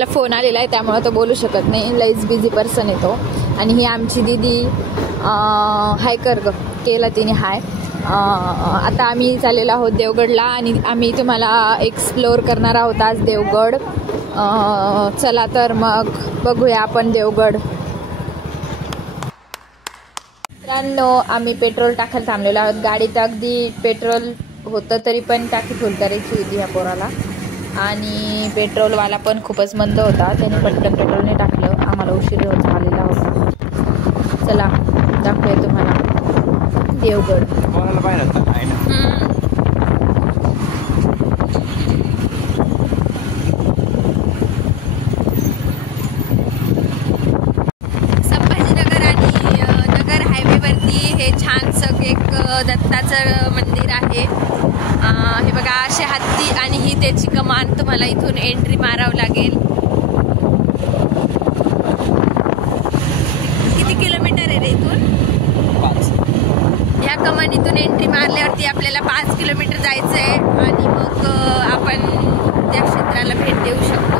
त्याला फोन आलेला आहे त्यामुळे तो बोलू शकत नाही, लईच बिझी पर्सन आहे तो. आणि ही आमची दीदी हाय कर ग केला तिने हाय. आता आम्ही चाललेलो आहोत देवगडला आणि आम्ही तुम्हाला एक्सप्लोअर करणार आहोत आज देवगड. चला तर मग बघूया आपण देवगड. मित्रांनो आम्ही पेट्रोल टाकायला थांबलेलो आहोत. गाडीत अगदी पेट्रोल होतं तरी पण टाकी फुल करायची होती ह्या पोराला. आणि पेट्रोलवाला पण खूपच मंद होता, त्याने पटकन पेट्रोलने टाकलं. आम्हाला उशीर झालेला होता. चला दाखवूया तुम्हाला देवगड. संभाजीनगर आणि नगर हायवेवरती हे छानसं एक दत्ताचं मंदिर आहे. हे बघा असे हत्ती आणि ही त्याची कमान. तुम्हाला इथून एंट्री मारावं लागेल. किती किलोमीटर आहे रे इथून? 5. ह्या कमानीतून एंट्री मारल्यावरती आपल्याला 5 किलोमीटर जायचं आहे आणि मग आपण त्या क्षेत्राला भेट देऊ शकतो.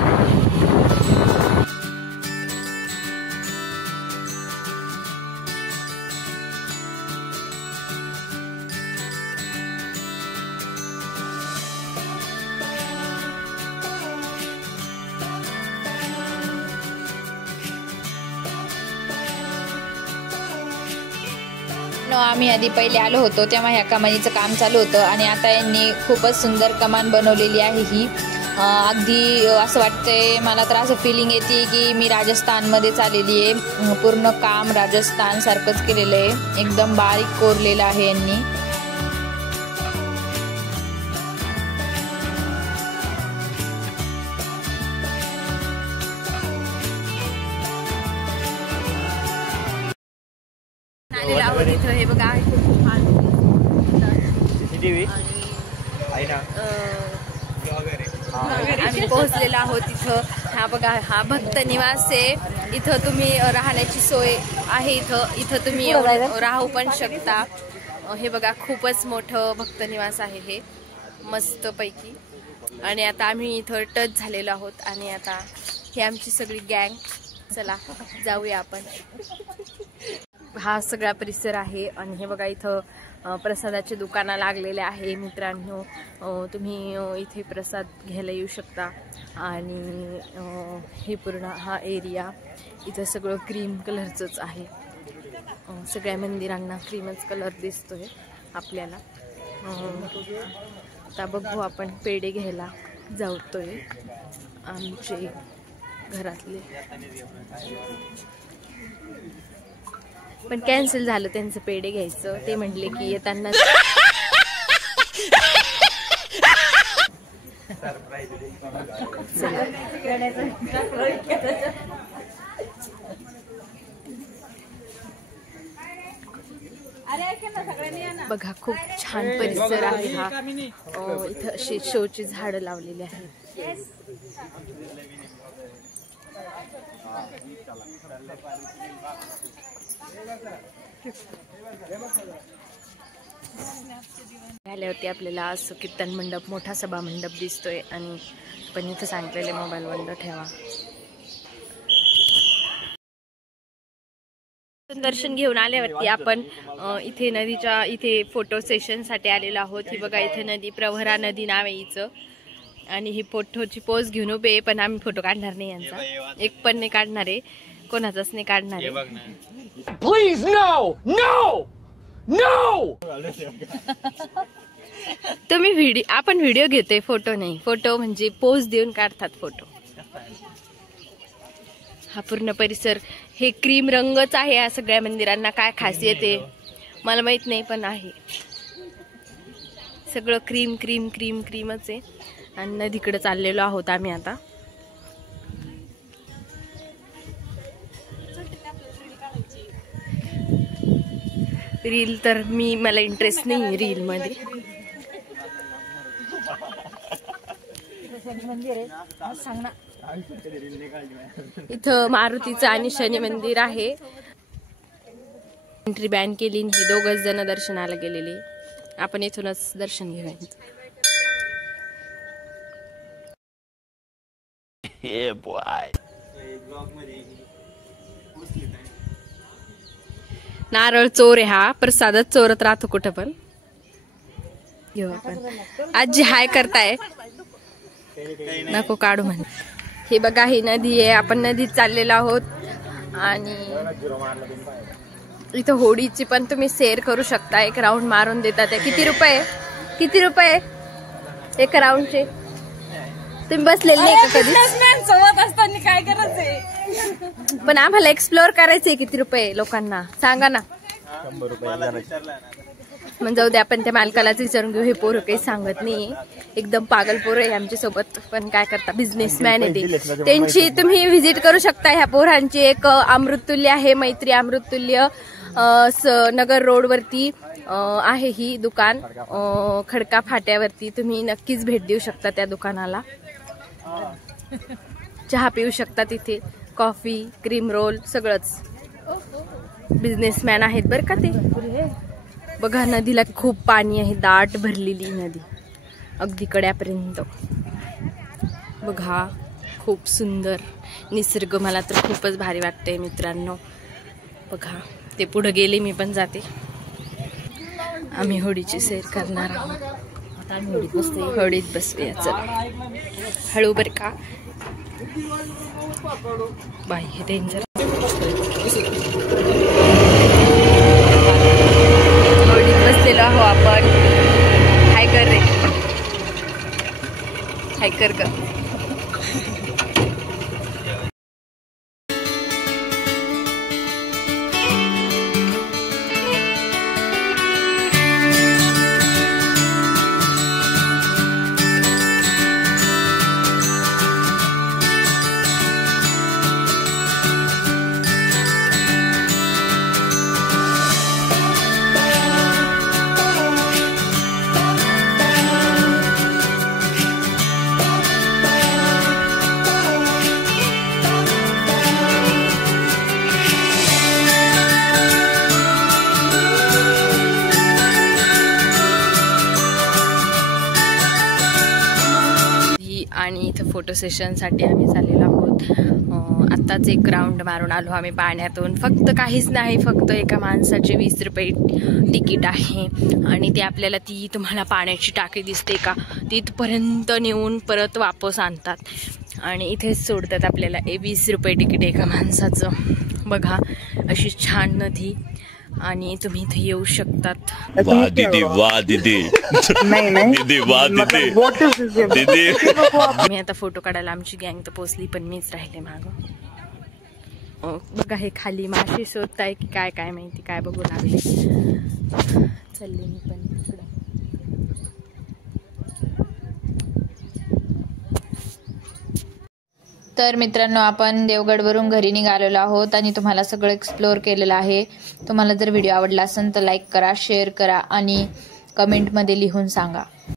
आम्ही आधी पहिले आलो होतो तेव्हा ह्या कमानीचं काम चालू होतं आणि आता यांनी खूपच सुंदर कमान बनवलेली आहे. ही अगदी असं वाटतंय मला तर असं फिलिंग येते की मी राजस्थानमध्ये चाललेली आहे. पूर्ण काम राजस्थान सारखंच केलेलं आहे, एकदम बारीक कोरलेलं आहे यांनी. इथं हे बघा आम्ही पोहोचलेलो आहोत इथं. हा बघा हा भक्त निवास आहे. इथं तुम्ही राहण्याची सोय आहे. इथं तुम्ही राहू पण शकता. हे बघा खूपच मोठं भक्त निवास आहे हे, मस्त पैकी. आणि आता आम्ही इथं टच झालेलो आहोत आणि आता ही आमची सगळी गँग. चला जाऊया आपण. हा सगळा परिसर आहे आणि हे बघा इथं प्रसादाचे दुकानं लागलेले आहे. मित्रांनो तुम्ही इथे प्रसाद घ्यायला येऊ शकता. आणि हे पूर्ण हा एरिया इथं सगळं क्रीम कलरचंच आहे. सगळ्या मंदिरांना क्रीमच कलर दिसतोय आपल्याला. आता बघू आपण पेढे घ्यायला जातोय आमचे घरातले, पण कॅन्सल झालं त्यांचं पेढे घ्यायचं. ते म्हटले की येताना बघा खूप छान परिसर आहे हा. इथं अशी शोची झाडं लावलेली आहेत. झाल्यावरती आपल्याला असं कीर्तन मंडप, मोठा सभा मंडप दिसतोय आणि पण इथं सांगितलेले मोबाईल बंद ठेवा. दर्शन घेऊन आल्यावरती आपण इथे नदीच्या इथे फोटो सेशन साठी आलेलो आहोत. ही बघा इथे नदी, प्रवरा नदी नाव आहे हिचं. आणि ही फोटोची पोज घेऊन उभे, पण आम्ही फोटो काढणार नाही यांचा, एक पण नाही काढणार आहे, कोणाचाच नाही काढणार आहे. Please no no no. तुम्ही आपण व्हिडिओ घेतोय, फोटो नाही. फोटो म्हणजे पोज देऊन काढतात फोटो. हा पूर्ण परिसर हे क्रीम रंगच आहे. या सगळ्या मंदिरांना काय खासियत आहे मला माहित नाही, पण आहे सगळं क्रीम क्रीम क्रीम क्रीमच आहे. आणि नदीकडे चाललेलो आहोत आम्ही आता. रील तर मला इंटरेस्ट नाही रील मध्ये. इथं मारुतीचं आणि शनी मंदिर आहे. एंट्री बॅन केली. हे दोघच जण दर्शनाला गेलेले. आपण इथूनच दर्शन घेऊया. नारळ चोर आहे हा, प्रसादच चोरत राहतो कुठं पण. घेऊ आपण. आजी हाय करताय, नको काढू म्हण. हे बघा ही नदी आहे, आपण नदीत चाललेलो आहोत. आणि इथं होडीची पण तुम्ही सैर करू शकता. एक राऊंड मारून देतात. किती रुपये, किती रुपये एक राऊंडचे? तुम्ही बसलेले नाही का कधी? सोबत असताना काय करायचंय? पण आम्हाला एक्सप्लोर करायचंय. किती रुपये लोकांना सांगा ना. 100 रुपये. मग जाऊ दे, आपण त्या मालकालाच विचारून घेऊ. हे पोरं काही सांगत नाही, एकदम पागल पोरं आहे आमच्या सोबत. पण काय करता, बिझनेसमॅन आहे ते. त्यांची तुम्ही व्हिजिट करू शकता. ह्या पोरांची एक अमृततुल्य आहे, मैत्री अमृततुल्य, नगर रोड वरती आहे ही दुकान. खडका फाट्यावरती तुम्ही नक्कीच भेट देऊ शकता त्या दुकानाला. चहा पिऊ शकता तिथे, कॉफी, क्रीम रोल सगळंच. बिझनेसमॅन आहेत बरं का ते. बघा नदीला खूप पाणी आहे, दाट भरलेली नदी अगदी कड्यापर्यंत. बघा खूप सुंदर निसर्ग, मला तर खूपच भारी वाटतंय मित्रांनो. बघा ते पुढे गेले, मी पण जाते. आम्ही होडीची सैर करणार आहोत. आता आम्ही होडीत बसते, होडीत बसूया. चला हळू बर का बाई, हे डेंजर. होडीत बसलेलो आहो आपण. हाय कर रे, हाय कर ग. आणि इथं फोटो सेशनसाठी आम्ही चाललेलो आहोत. आत्ताच एक राऊंड मारून आलो आम्ही पाण्यातून. फक्त काहीच नाही, फक्त एका माणसाचे 20 रुपये तिकीट आहे. आणि ते आपल्याला ती तुम्हाला पाण्याची टाकी दिसते का, तिथपर्यंत नेऊन परत वापस आणतात आणि इथेच सोडतात आपल्याला. 20 रुपये तिकीट एका माणसाचं. बघा अशी छान नदी, आणि तुम्ही इथे येऊ शकतात. वाह दीदी, वाह दीदी. दीदी वाह दीदी, दीदी. मी आता फोटो काढायला आमची गँग तर पोचली, पण मीच राहिले मागं. बघा हे खाली मासे शोधताय की काय काय माहिती, काय बघू लागले. चालले मी पण तिकडं. तर मित्रांनो, आपण देवगडवरून घरी निघालेलो आहोत आणि तुम्हाला सगळं एक्सप्लोअर केलेलं आहे. तुम्हाला जर व्हिडिओ आवडला असेल तर लाईक करा, शेअर करा आणि कमेंटमध्ये लिहून सांगा.